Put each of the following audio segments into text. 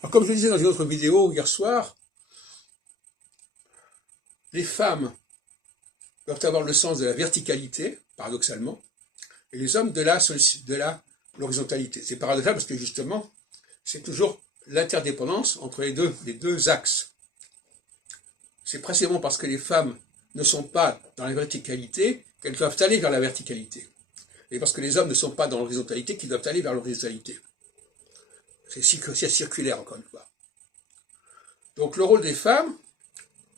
Alors, comme je le disais dans une autre vidéo hier soir, les femmes doivent avoir le sens de la verticalité, paradoxalement, et les hommes de l'horizontalité. C'est paradoxal parce que justement, c'est toujours l'interdépendance entre les deux axes. C'est précisément parce que les femmes ne sont pas dans la verticalité qu'elles doivent aller vers la verticalité. Et parce que les hommes ne sont pas dans l'horizontalité qu'ils doivent aller vers l'horizontalité. C'est circulaire, encore une fois. Donc le rôle des femmes,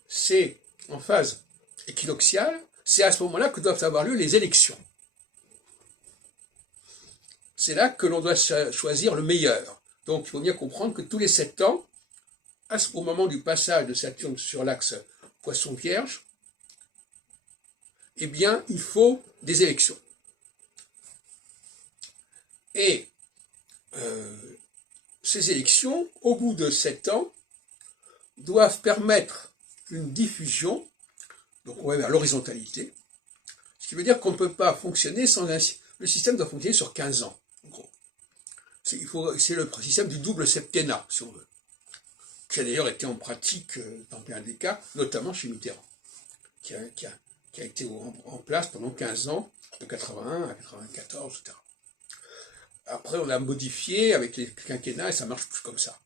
c'est en phase équinoxiale, c'est à ce moment-là que doivent avoir lieu les élections. C'est là que l'on doit choisir le meilleur. Donc il faut bien comprendre que tous les 7 ans, au moment du passage de Saturne sur l'axe Poisson-Vierge, eh bien, il faut des élections. Et ces élections, au bout de 7 ans, doivent permettre une diffusion, donc on va vers l'horizontalité, ce qui veut dire qu'on ne peut pas fonctionner sans le système doit fonctionner sur 15 ans, en gros. C'est le système du double septennat, si on veut, qui a d'ailleurs été en pratique dans bien des cas, notamment chez Mitterrand, qui a été en place pendant 15 ans, de 81 à 94, etc. Après, on l'a modifié avec les quinquennats et ça marche plus comme ça.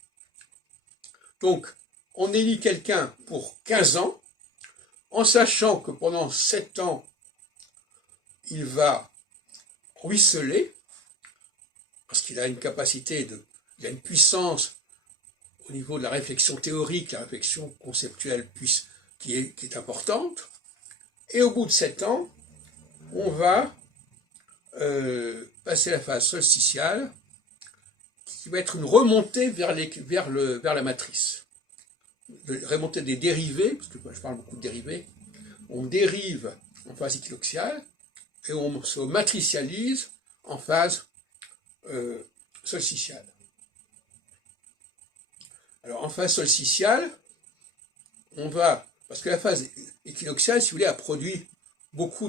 Donc, on élit quelqu'un pour 15 ans, en sachant que pendant 7 ans, il va ruisseler, parce qu'il a une capacité, il a une puissance au niveau de la réflexion théorique, la réflexion conceptuelle qui est importante. Et au bout de 7 ans, on va passer la phase solsticiale, qui va être une remontée vers la matrice. Remontée des dérivés, parce que je parle beaucoup de dérivés, on dérive en phase équinoxiale, et on se matricialise en phase solsticiale. Alors en phase solsticiale, on va, parce que la phase équinoxiale, si vous voulez, a produit beaucoup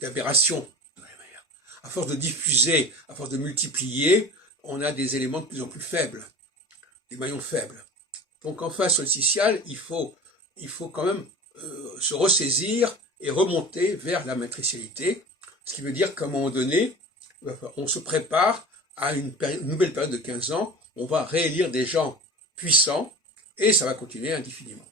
d'aberrations. À force de diffuser, à force de multiplier, on a des éléments de plus en plus faibles, des maillons faibles. Donc en phase solsticiale, il faut quand même se ressaisir et remonter vers la matricialité, ce qui veut dire qu'à un moment donné, on se prépare à une nouvelle période de 15 ans, on va réélire des gens puissants, et ça va continuer indéfiniment.